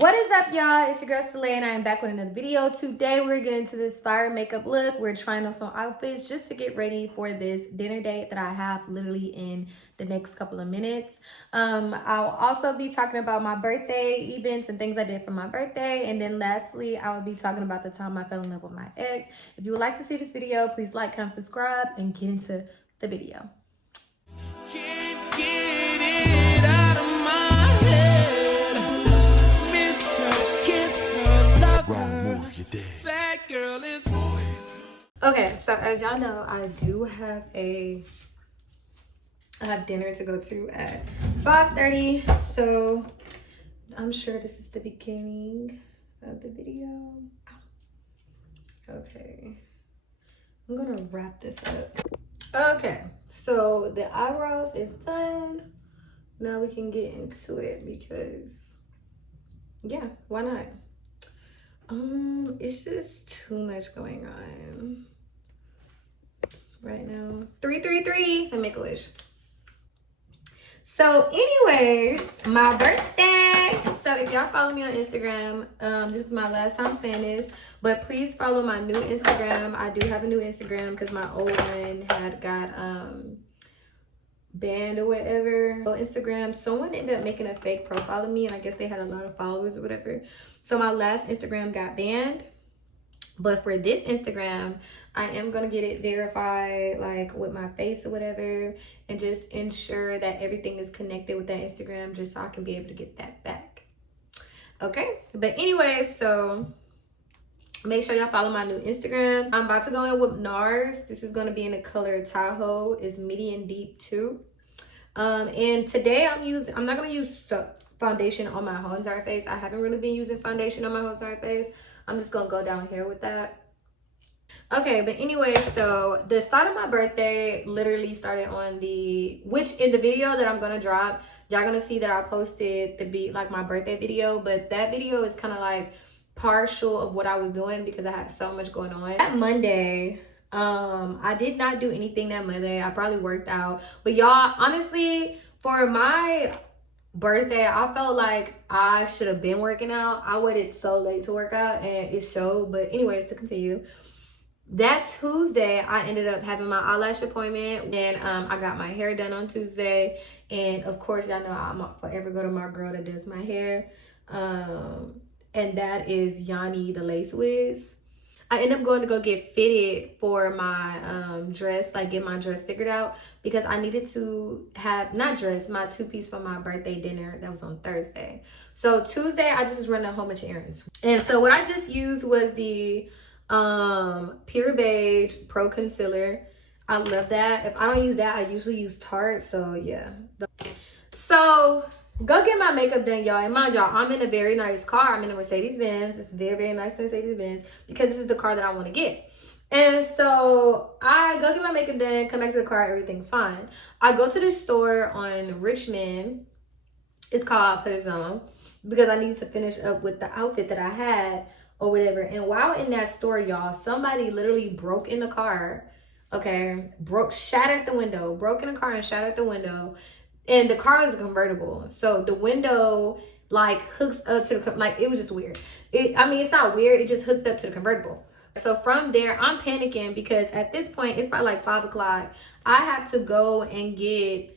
What is up, y'all? It's your girl Celia and I am back with another video. Today we're getting into this fire makeup look. We're trying on some outfits just to get ready for this dinner date that I have literally in the next couple of minutes. I'll also be talking about my birthday events and things I did for my birthday. And then lastly, I will be talking about the time I fell in love with my ex. If you would like to see this video, please like, comment, subscribe, and get into the video. Okay, so as y'all know, I do have dinner to go to at 5:30. So I'm sure this is the beginning of the video. Okay, I'm gonna wrap this up. Okay, so the eyebrows is done. Now we can get into it because yeah, why not? It's just too much going on right now. 333, let me make a wish. So anyways, my birthday. So if y'all follow me on Instagram, this is my last time saying this, but please follow my new Instagram. I do have a new Instagram because my old one had got banned or whatever. On Instagram, someone ended up making a fake profile of me, and I guess they had a lot of followers or whatever. So my last Instagram got banned, but for this Instagram, I am gonna get it verified, like with my face or whatever, and just ensure that everything is connected with that Instagram, just so I can be able to get that back. Okay, but anyway, so make sure y'all follow my new Instagram. I'm about to go in with NARS. This is gonna be in the color Tahoe. It's medium deep too. And today I'm not gonna use foundation on my whole entire face. I haven't really been using foundation on my whole entire face. I'm just gonna go down here with that. Okay, but anyway, so the start of my birthday literally started on which in the video that I'm gonna drop, y'all gonna see that I posted like my birthday video, but that video is kind of like partial of what I was doing because I had so much going on. That Monday, I did not do anything that Monday. I probably worked out, but y'all, honestly, for my birthday, I felt like I should have been working out. I waited so late to work out and it showed. But anyways, to continue, that Tuesday I ended up having my eyelash appointment, and I got my hair done on Tuesday. And of course, y'all know I'm forever go to my girl that does my hair, and that is Yanni the Lace Wiz. I ended up going to go get fitted for my dress, like get my dress figured out, because I needed to have, not dress, my two-piece for my birthday dinner that was on Thursday. So Tuesday, I just was running a whole bunch of errands. And so what I just used was the Pure Beige Pro Concealer. I love that. If I don't use that, I usually use Tarte, so yeah. So go get my makeup done, y'all. And mind y'all, I'm in a very nice car. I'm in a Mercedes-Benz. It's a very, very nice Mercedes-Benz because this is the car that I want to get. And so I go get my makeup done, come back to the car, everything's fine. I go to this store on Richmond. It's called Put It On, because I need to finish up with the outfit that I had or whatever. And while in that store, y'all, somebody literally broke in the car. Okay, shattered the window, broke in the car and shattered the window. And the car is a convertible, so the window like hooks up to the, like, it was just weird. I mean, it's not weird, it just hooked up to the convertible. So from there, I'm panicking because at this point it's probably like 5 o'clock. I have to go and get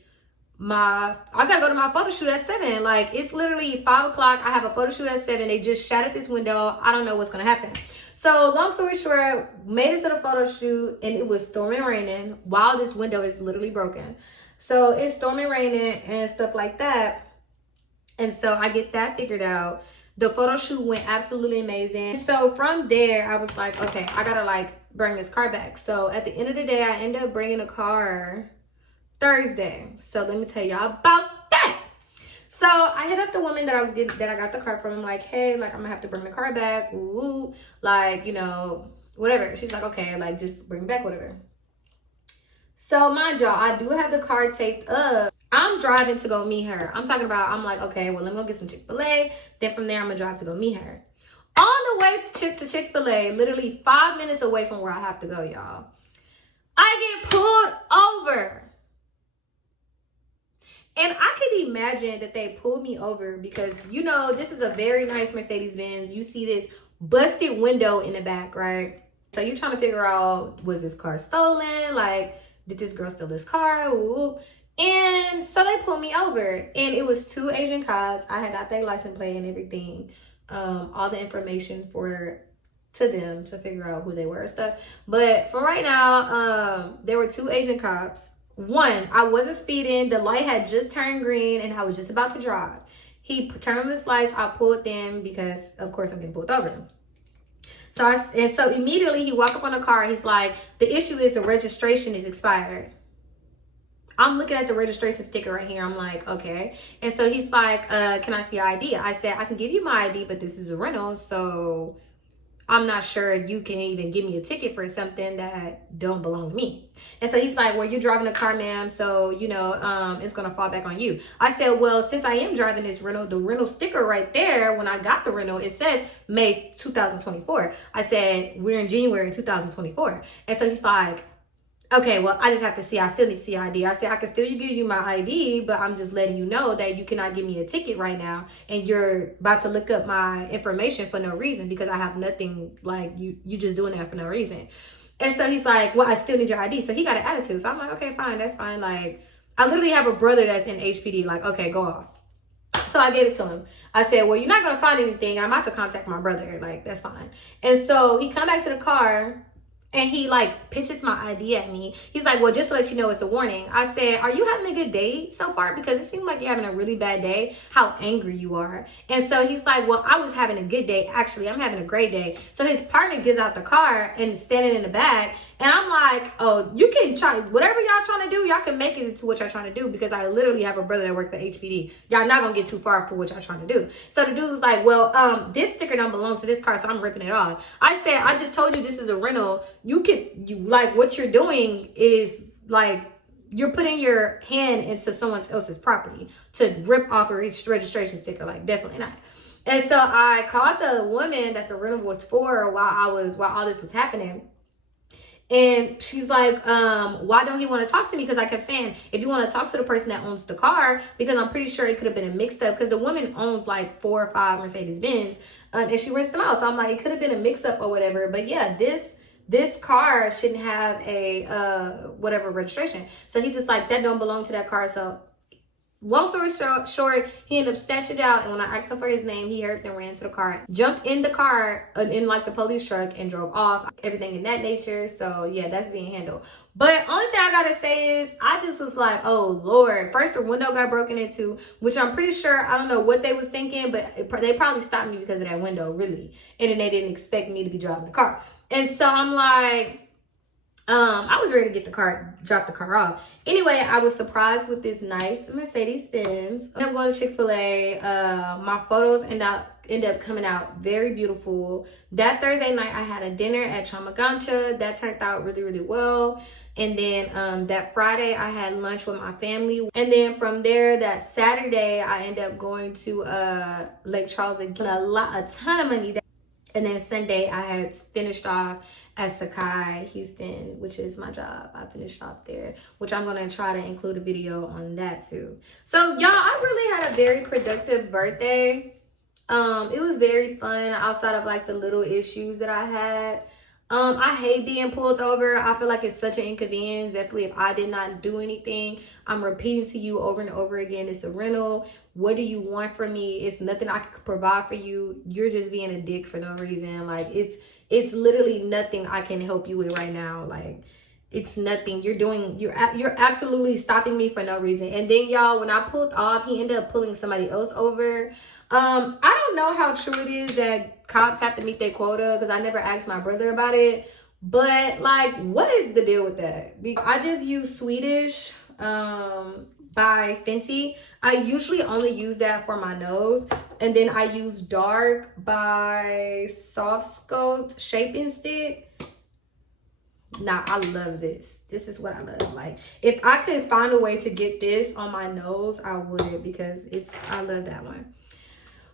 I gotta go to my photo shoot at 7. Like, it's literally 5 o'clock. I have a photo shoot at 7. They just shattered this window. I don't know what's gonna happen. So long story short, made it to the photo shoot, and it was storming and raining while this window is literally broken. So it's storming, raining, and stuff like that. And so I get that figured out. The photo shoot went absolutely amazing. So from there, I was like, okay, I gotta like bring this car back. So at the end of the day, I ended up bringing a car Thursday. So let me tell y'all about that. So I hit up the woman that I got the car from. I'm like, hey, like, I'm gonna have to bring the car back. Ooh, like, you know, whatever. She's like, okay, like, just bring it back, whatever. So mind y'all, I do have the car taped up. I'm driving to go meet her. I'm like, okay, well, let me go get some Chick-fil-A. Then from there, I'm gonna drive to go meet her. On the way to Chick-fil-A, literally 5 minutes away from where I have to go, y'all, I get pulled over. And I could imagine that they pulled me over because, you know, this is a very nice Mercedes-Benz. You see this busted window in the back, right? So you're trying to figure out, was this car stolen? Like, did this girl steal this car? Ooh. And so they pulled me over, and it was 2 Asian cops. I had got their license plate and everything, all the information to them to figure out who they were and stuff. But for right now, there were 2 Asian cops. One, I wasn't speeding. The light had just turned green, and I was just about to drive. He turned on his lights. I pulled in because, of course, I'm getting pulled over. So immediately he walked up on the car. He's like, the issue is the registration is expired. I'm looking at the registration sticker right here. I'm like, okay. And so he's like, can I see your ID? I said, I can give you my ID, but this is a rental, so I'm not sure you can even give me a ticket for something that don't belong to me. And so he's like, well, you're driving a car, ma'am, so, you know, it's going to fall back on you. I said, well, since I am driving this rental, the rental sticker right there, when I got the rental, it says May 2024. I said, we're in January 2024. And so he's like, okay, well, I just have to see. I still need to see ID. I said, I can still give you my ID, but I'm just letting you know that you cannot give me a ticket right now. And you're about to look up my information for no reason because I have nothing, like, you just doing that for no reason. And so he's like, well, I still need your ID. So he got an attitude. So I'm like, okay, fine. That's fine. Like, I literally have a brother that's in HPD. Like, okay, go off. So I gave it to him. I said, well, you're not going to find anything. I'm about to contact my brother. Like, that's fine. And so he come back to the car. And he like pitches my ID at me. He's like, well, just to let you know, it's a warning. I said, are you having a good day so far? Because it seems like you're having a really bad day, how angry you are. And so he's like, well, I was having a good day. Actually, I'm having a great day. So his partner gets out the car and is standing in the back. And I'm like, oh, you can try whatever y'all trying to do. Y'all can make it into what y'all trying to do because I literally have a brother that works for HPD. Y'all not going to get too far for what y'all trying to do. So the dude's like, well, this sticker don't belong to this car, so I'm ripping it off. I said, I just told you this is a rental. You like what you're doing is like you're putting your hand into someone else's property to rip off a registration sticker. Like, definitely not. And so I called the woman that the rental was for while all this was happening. And she's like, why don't he want to talk to me? Because I kept saying, if you want to talk to the person that owns the car, because I'm pretty sure it could have been a mix up because the woman owns like 4 or 5 Mercedes-Benz and she rents them out. So I'm like, it could have been a mix up or whatever. But yeah, this car shouldn't have a whatever registration. So he's just like, that don't belong to that car. So long story short, he ended up snatching it out. And when I asked him for his name, he hurried and ran to the car, jumped in the car in like the police truck and drove off, everything in that nature. So yeah, that's being handled. But only thing I gotta say is I just was like, oh Lord. First, the window got broken into, which I'm pretty sure, I don't know what they was thinking, but they probably stopped me because of that window, really. And then they didn't expect me to be driving the car. And so I'm like, I was ready to drop the car off. Anyway, I was surprised with this nice Mercedes-Benz. I'm going to Chick-fil-A. My photos end up coming out very beautiful. That Thursday night, I had a dinner at Chamagancha. That turned out really, really well. And then that Friday, I had lunch with my family. And then from there, that Saturday, I ended up going to Lake Charles and getting a ton of money. And then Sunday, I had finished off at Sakai, Houston, which is my job. I finished off there, which I'm going to try to include a video on that too. So y'all, I really had a very productive birthday. It was very fun outside of like the little issues that I had. I hate being pulled over. I feel like it's such an inconvenience. Definitely if I did not do anything, I'm repeating to you over and over again, it's a rental. What do you want from me? It's nothing I could provide for you. You're just being a dick for no reason. Like it's literally nothing I can help you with right now. Like it's nothing you're absolutely stopping me for no reason. And then y'all, when I pulled off, he ended up pulling somebody else over. I don't know how true it is that cops have to meet their quota because I never asked my brother about it. But like, what is the deal with that? I just use Swedish by Fenty. I usually only use that for my nose. And then I use Dark by Soft Sculpt Shaping Stick. Nah, I love this. This is what I love. Like, if I could find a way to get this on my nose, I would, because I love that one.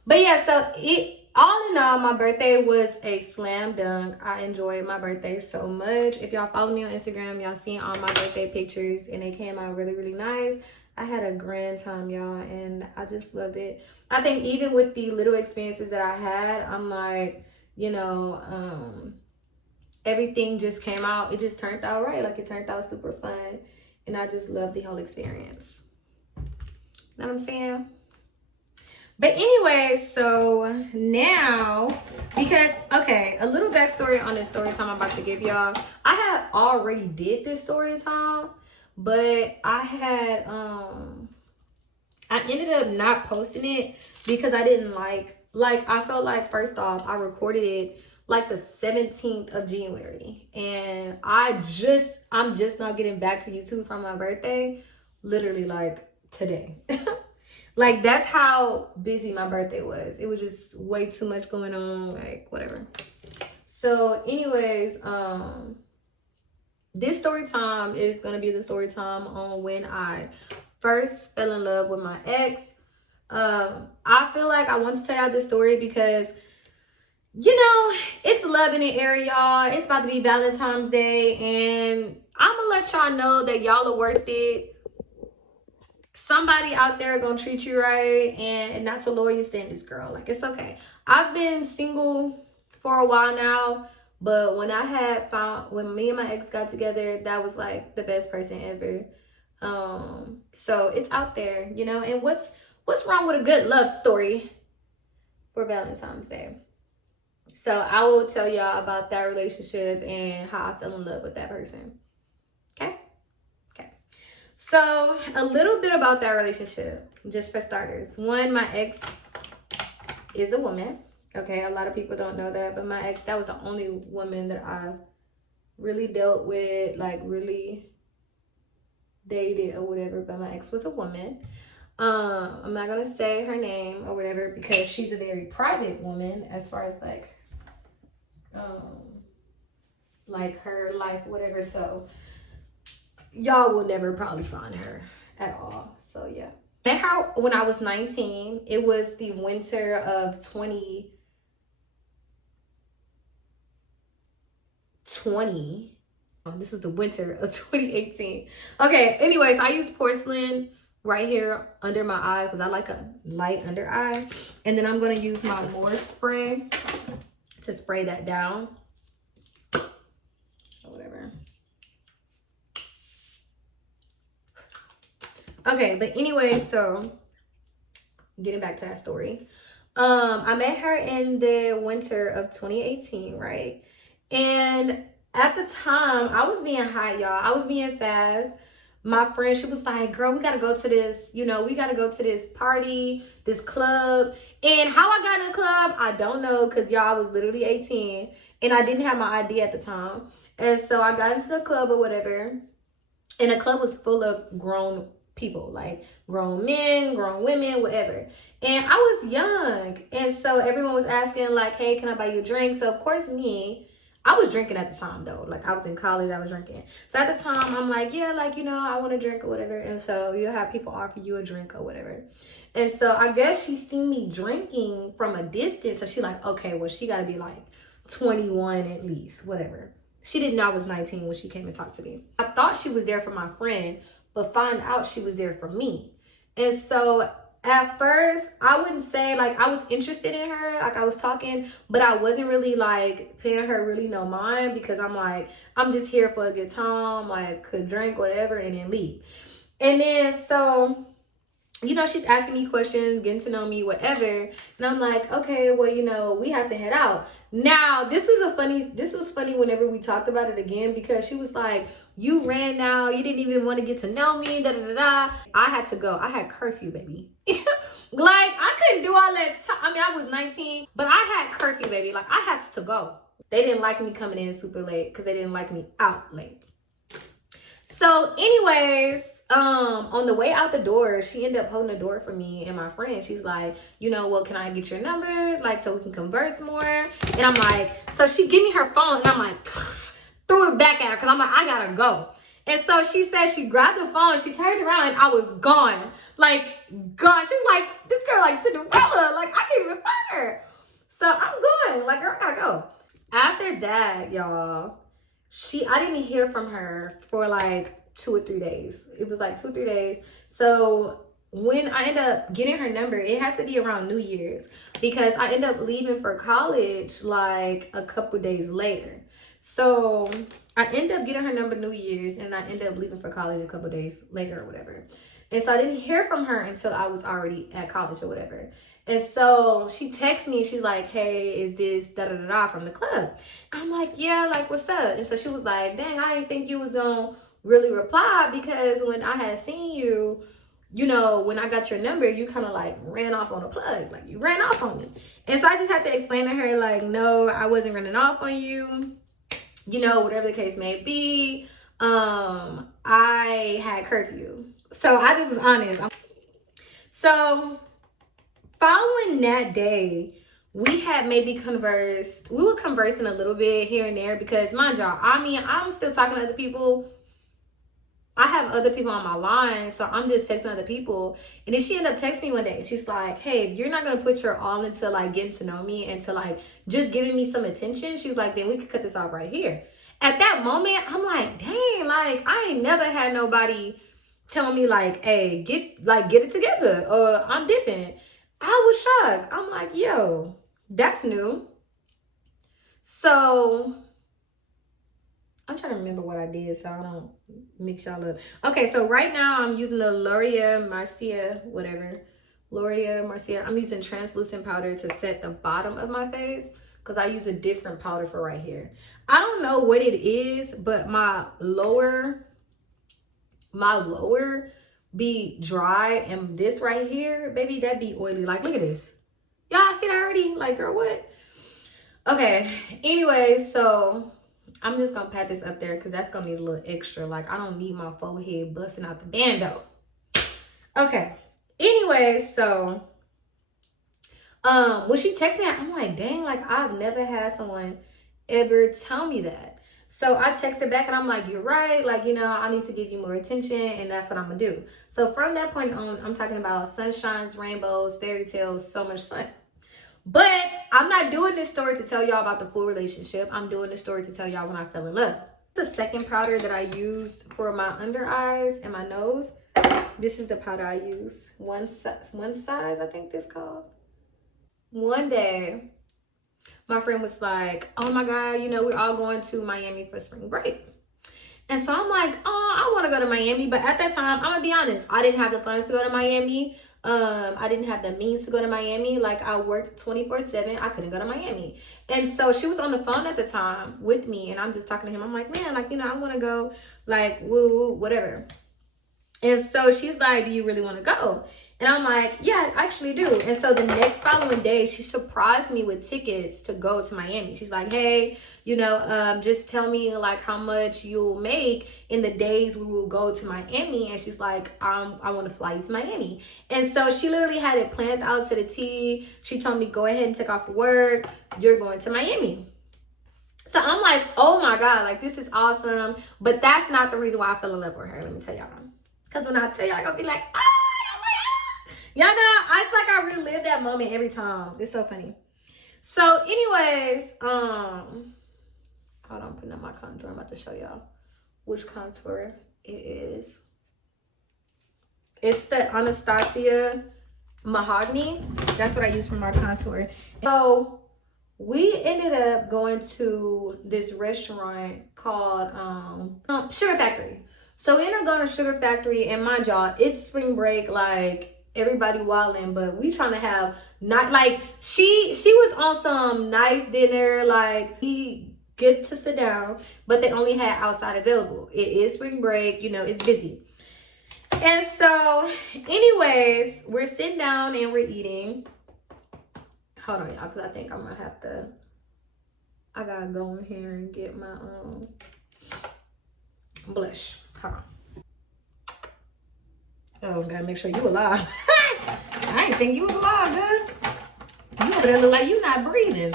But yeah, so all in all, my birthday was a slam dunk. I enjoyed my birthday so much. If y'all follow me on Instagram, y'all seen all my birthday pictures and they came out really, really nice. I had a grand time, y'all, and I just loved it. I think even with the little experiences that I had, I'm like, you know, everything just came out. It just turned out right. Like, it turned out super fun, and I just loved the whole experience. Know what I'm saying? But anyway, so now, because, okay, a little backstory on this story time I'm about to give y'all. I had already did this story time, but I ended up not posting it because I didn't like I felt like, first off, I recorded it like the 17th of January, and I'm just now getting back to YouTube from my birthday, literally like today. Like, that's how busy my birthday was. It was just way too much going on, like, whatever. So anyways, this story time is going to be the story time on when I first fell in love with my ex. I feel like I want to tell y'all this story because, you know, it's love in the air, y'all. It's about to be Valentine's Day, and I'm going to let y'all know that y'all are worth it. Somebody out there gonna treat you right, and not to lower your standards, girl. Like, it's okay. I've been single for a while now, but when when me and my ex got together, that was like the best person ever. So it's out there, you know. And what's wrong with a good love story for Valentine's Day? So I will tell y'all about that relationship and how I fell in love with that person. Okay. So a little bit about that relationship, just for starters. One, my ex is a woman. Okay, a lot of people don't know that, but my ex, that was the only woman that I really dealt with, like really dated or whatever, but my ex was a woman. I'm not gonna say her name or whatever because she's a very private woman as far as like her life, whatever. So y'all will never probably find her at all. So yeah. Met her when I was 19. It was the winter of 2020. This is the winter of 2018. Okay, anyways, I used porcelain right here under my eye because I like a light under eye. And then I'm going to use my More spray to spray that down. Or whatever. Okay, but anyway, so getting back to that story. I met her in the winter of 2018, right? And at the time, I was being hot, y'all. I was being fast. My friend, she was like, girl, we got to go to this, you know, we got to go to this party, this club. And how I got in the club, I don't know, because y'all, I was literally 18 and I didn't have my ID at the time. And so I got into the club or whatever. And the club was full of grown people, like grown men, grown women, whatever. And I was young. And so everyone was asking like, hey, can I buy you a drink? So of course I was drinking at the time though. Like I was in college, I was drinking. So at the time I'm like, yeah, like, you know, I want a drink or whatever. And so you'll have people offer you a drink or whatever. And so I guess she seen me drinking from a distance. So she like, okay, well, she gotta be like 21 at least, whatever. She didn't know I was 19 when she came and talked to me. I thought she was there for my friend, but found out she was there for me. And so at first, I wouldn't say like I was interested in her, like I was talking, but I wasn't really like paying her really no mind because I'm like, I'm just here for a good time, like could drink, whatever, and then leave. And then so, you know, she's asking me questions, getting to know me, whatever. And I'm like, okay, well, you know, we have to head out. Now, this was funny whenever we talked about it again because she was like, you ran now, you didn't even want to get to know me, da da da da. I had to go. I had curfew, baby. Like, I couldn't do all that. I mean, I was 19, but I had curfew, baby. Like, I had to go. They didn't like me coming in super late because they didn't like me out late. So anyways, on the way out the door, she ended up holding the door for me and my friend. She's like, you know, well, can I get your number? Like, so we can converse more. And I'm like, so she give me her phone and I'm like, threw it back at her because I'm like, I gotta go. And so she said she grabbed the phone, she turned around and I was gone. Like, gone. She was like, this girl like Cinderella. Like, I can't even find her. So I'm going. Like, girl, I gotta go. After that, y'all, I didn't hear from her for like 2 or 3 days. It was like 2 or 3 days. So when I ended up getting her number, it had to be around New Year's because I ended up leaving for college like a couple days later. So I ended up getting her number New Year's, and I ended up leaving for college a couple days later or whatever. And so I didn't hear from her until I was already at college or whatever. And so she texts me and she's like, hey, is this da-da-da-da from the club? I'm like, yeah, like, what's up? And so she was like, dang, I didn't think you was gonna really reply, because when I had seen you, you know, when I got your number, you kind of like ran off on a plug. Like, you ran off on me. And so I just had to explain to her, like, no, I wasn't running off on you. You know, whatever the case may be. I had curfew. So I just was honest. So following that day, we had maybe conversed. We were conversing a little bit here and there because, mind y'all, I mean, I'm still talking to other people. I have other people on my line, so I'm just texting other people. And then she ended up texting me one day. She's like, hey, if you're not going to put your all into like getting to know me and to like just giving me some attention, she's like, then we could cut this off right here. At that moment, I'm like, dang, like, I ain't never had nobody telling me like, hey, get it together, or I'm dipping. I was shocked. I'm like, yo, that's new. So I'm trying to remember what I did so I don't mix y'all up. Okay, so right now I'm using the L'Oreal Marcia, whatever. L'Oreal Marcia. I'm using translucent powder to set the bottom of my face because I use a different powder for right here. I don't know what it is, but my lower be dry, and this right here, baby, that be oily. Like, look at this. Y'all see that already? Like, girl, what? Okay, anyway, so I'm just gonna pat this up there because that's gonna need a little extra. Like, I don't need my forehead busting out the bando. Okay, anyway, so when she texted me, I'm like, dang, like, I've never had someone ever tell me that. So I texted back and I'm like, you're right. Like, you know, I need to give you more attention, and that's what I'm gonna do. So from that point on, I'm talking about sunshines, rainbows, fairy tales, so much fun. But I'm not doing this story to tell y'all about the full relationship. I'm doing this story to tell y'all when I fell in love. The second powder that I used for my under eyes and my nose. This is the powder I use. One size, I think this called. One day, my friend was like, oh my God, you know, we're all going to Miami for spring break. And so I'm like, oh, I want to go to Miami. But at that time, I'm going to be honest, I didn't have the funds to go to Miami. I didn't have the means to go to Miami. Like, I worked 24/7. I couldn't go to Miami. And so she was on the phone at the time with me, and I'm just talking to him. I'm like, man, like, you know, I want to go, like, woo, whatever. And so she's like, do you really want to go? And I'm like, yeah, I actually do. And so the next following day, she surprised me with tickets to go to Miami. She's like, hey, you know, just tell me like how much you'll make in the days we will go to Miami. And she's like, I want to fly you to Miami. And so she literally had it planned out to the T. She told me, go ahead and take off work. You're going to Miami. So I'm like, oh my God, like, this is awesome. But that's not the reason why I fell in love with her. Let me tell y'all. Because when I tell y'all, I'm going to be like, ah! Y'all know, it's like I relive that moment every time. It's so funny. So anyways, hold on, I'm putting up my contour. I'm about to show y'all which contour it is. It's the Anastasia Mahogany. That's what I use for my contour. So we ended up going to this restaurant called Sugar Factory. So we ended up going to Sugar Factory, and mind y'all, it's spring break, like, everybody wilding, but we trying to have not like she was on some nice dinner, like, we get to sit down, but they only had outside available. It is spring break, you know, it's busy. And so anyways, we're sitting down and we're eating. Hold on, y'all, because I think I'm gonna have to, I gotta go in here and get my blush. Hold on. Oh, gotta make sure you alive. I didn't think you was alive, good. You over there look like you not breathing.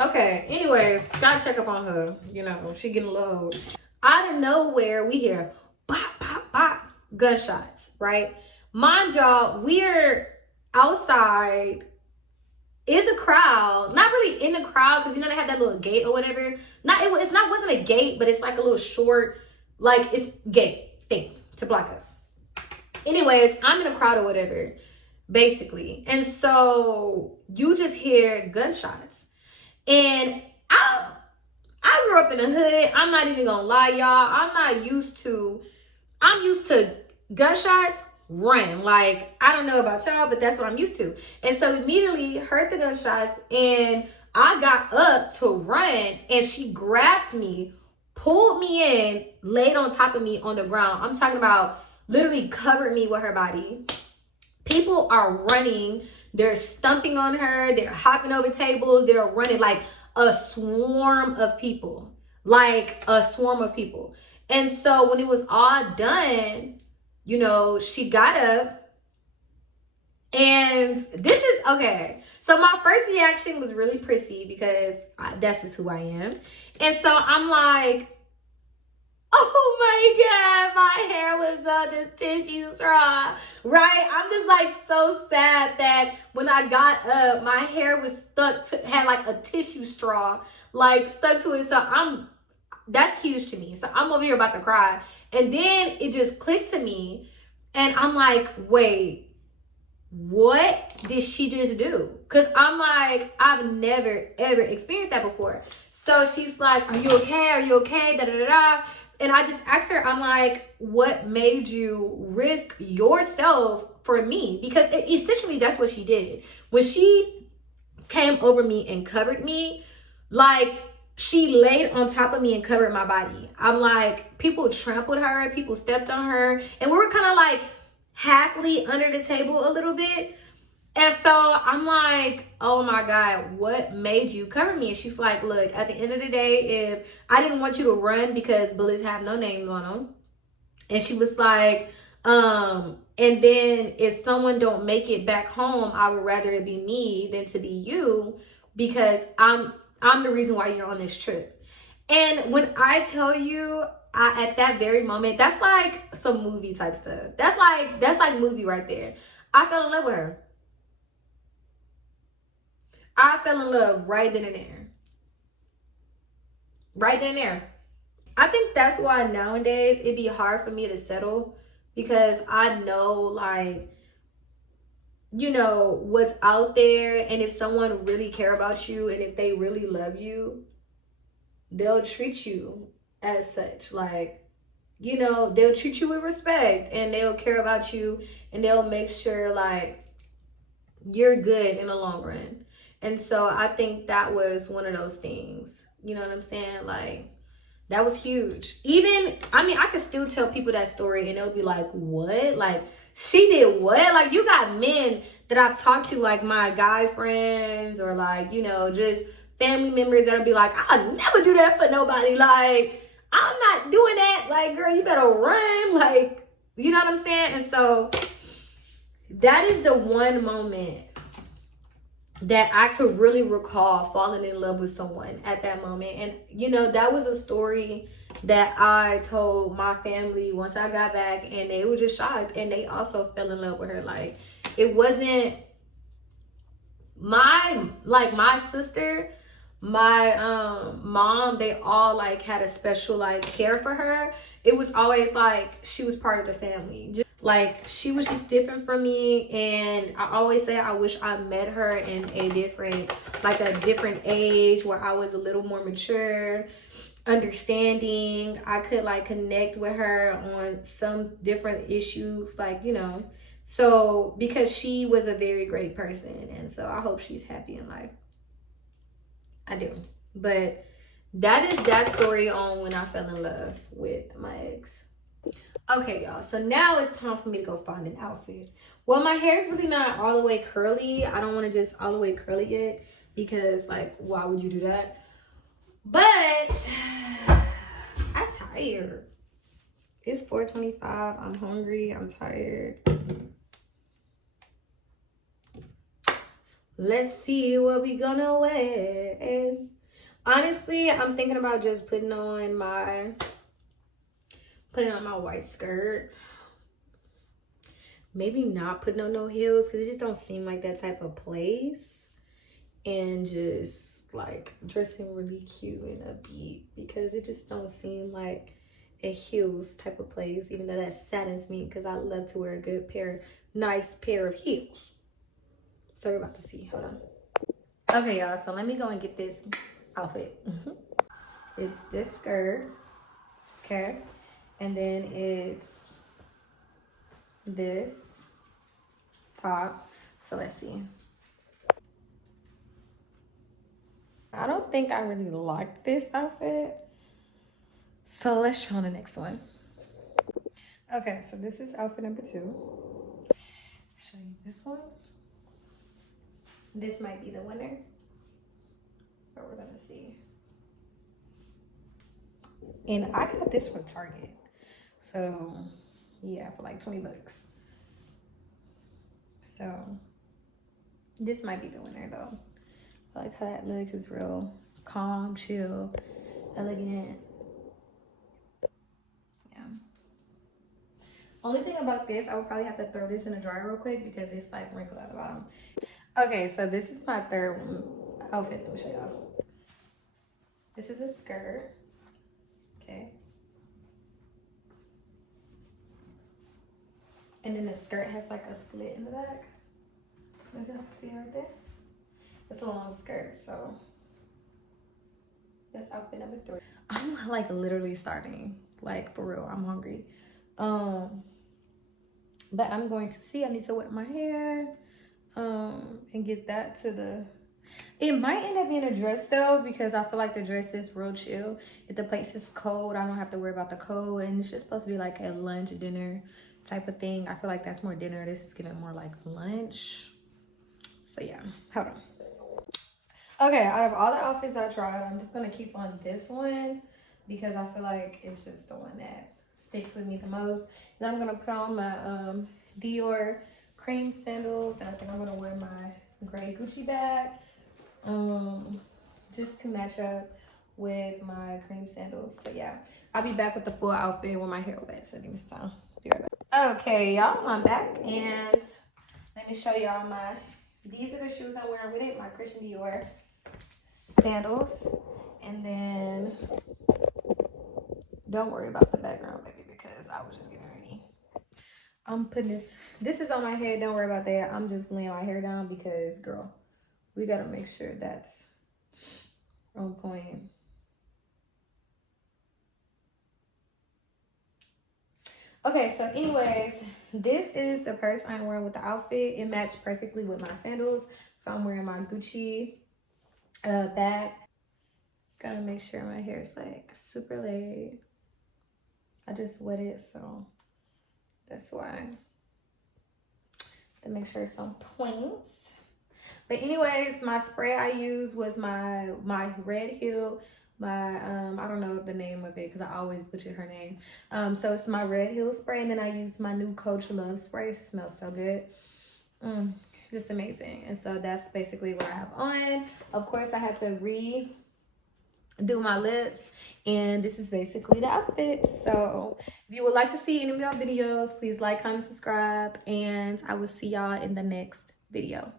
Okay, anyways, gotta check up on her. You know, she getting a little old. Out of nowhere, we hear pop, pop, pop, gunshots, right? Mind y'all, we're outside in the crowd. Not really in the crowd, because, you know, they have that little gate or whatever. Wasn't a gate, but it's like a little short, like, it's gate. thing to block us. Anyways, I'm in a crowd or whatever, basically. And so you just hear gunshots. And I grew up in the hood. I'm not even gonna lie, y'all. I'm used to gunshots, run. Like, I don't know about y'all, but that's what I'm used to. And so immediately heard the gunshots and I got up to run and she grabbed me, pulled me in, laid on top of me on the ground. I'm talking about literally covered me with her body. People are running. They're stumping on her. They're hopping over tables. They're running like a swarm of people. Like a swarm of people. And so when it was all done, you know, she got up. And this is, okay. So my first reaction was really prissy because that's just who I am. And so I'm like, oh my God, my hair was on this tissue straw, right? I'm just like so sad that when I got up, my hair was stuck to, had like a tissue straw, like stuck to it. So that's huge to me. So I'm over here about to cry. And then it just clicked to me. And I'm like, wait, what did she just do? Because I'm like, I've never, ever experienced that before. So she's like, are you okay? Are you okay? Da, da, da, da. And I just asked her, I'm like, what made you risk yourself for me? Because essentially that's what she did. When she came over me and covered me, like she laid on top of me and covered my body. I'm like, people trampled her, people stepped on her, and we were kind of like halfly under the table a little bit. And so I'm like, oh my God, what made you cover me? And she's like, look, at the end of the day, if I didn't want you to run because bullets have no names on them. And she was like, and then if someone don't make it back home, I would rather it be me than to be you because I'm the reason why you're on this trip. And when I tell you, at that very moment, that's like some movie type stuff. That's like movie right there. I fell in love with her. I fell in love right then and there. Right then and there. I think that's why nowadays it'd be hard for me to settle because I know, like, you know, what's out there. And if someone really care about you and if they really love you, they'll treat you as such. Like, you know, they'll treat you with respect and they'll care about you and they'll make sure, like, you're good in the long run. And so I think that was one of those things. You know what I'm saying? Like, that was huge. Even, I mean, I could still tell people that story and they'll be like, what? Like, she did what? Like, you got men that I've talked to, like my guy friends or like, you know, just family members that'll be like, I'll never do that for nobody. Like, I'm not doing that. Like, girl, you better run. Like, you know what I'm saying? And so that is the one moment that I could really recall falling in love with someone at that moment. And, you know, that was a story that I told my family once I got back and they were just shocked. And they also fell in love with her. Like, it wasn't my sister, my mom, they all like had a special like care for her. It was always like she was part of the family. Like, she was just different from me. And I always say I wish I met her in a different age where I was a little more mature, understanding. I could like connect with her on some different issues, like, you know. So, because she was a very great person. And so I hope she's happy in life. I do. But that is that story on when I fell in love with my ex. Okay, y'all, so now it's time for me to go find an outfit. Well, my hair is really not all the way curly. I don't want to just all the way curly it because, like, why would you do that? But I'm tired. It's 4:25. I'm hungry. I'm tired. Let's see what we gonna wear. Honestly, I'm thinking about just putting on my white skirt. Maybe not putting on no heels because it just don't seem like that type of place. And just like dressing really cute and upbeat because it just don't seem like a heels type of place, even though that saddens me because I love to wear a good nice pair of heels. So we're about to see. Hold on. Okay, y'all. So let me go and get this outfit. It's this skirt, okay, and then it's this top. So let's see. I don't think I really like this outfit. So let's show on the next one. Okay, so this is outfit number 2. Show you this one. This might be the winner, but we're gonna see. And I got this from Target. So yeah, for like 20 bucks. So this might be the winner though. I like how that looks. It's real calm, chill, elegant. Yeah. Only thing about this, I would probably have to throw this in the dryer real quick because it's like wrinkled at the bottom. Okay, so this is my third outfit. Let me show y'all. This is a skirt. Okay. And then the skirt has like a slit in the back. Maybe y'all can see it right there. It's a long skirt, so that's outfit number 3. I'm like literally starting, like for real, I'm hungry. But I'm going to see, I need to wet my hair and get that to the, it might end up being a dress though, because I feel like the dress is real chill. If the place is cold, I don't have to worry about the cold, and it's just supposed to be like a lunch dinner type of thing. I feel like that's more dinner. This is giving more like lunch. So yeah, hold on. Okay, out of all the outfits I tried, I'm just gonna keep on this one because I feel like it's just the one that sticks with me the most. Then I'm gonna put on my Dior cream sandals, and I think I'm gonna wear my gray Gucci bag, just to match up with my cream sandals. So yeah, I'll be back with the full outfit when my hair wet. So give me some time. Be right back. Okay, y'all, I'm back, and let me show y'all these are the shoes I'm wearing with it, my Christian Dior sandals. And then don't worry about the background, baby, because I was just getting ready. I'm putting this is on my head. Don't worry about that. I'm just laying my hair down because, girl, we gotta make sure that's on point. Okay, so anyways, this is the purse I'm wearing with the outfit. It matched perfectly with my sandals. So I'm wearing my Gucci bag. Gotta make sure my hair is like super laid. I just wet it, so that's why. To make sure it's on point. But anyways, my spray I used was my Red Hill, I don't know the name of it because I always butcher her name. So it's my Red Hill spray, and then I used my new Coach Love spray. It smells so good. Just amazing. And so that's basically what I have on. Of course, I had to redo my lips, and this is basically the outfit. So if you would like to see any of my videos, please like, comment, subscribe, and I will see y'all in the next video.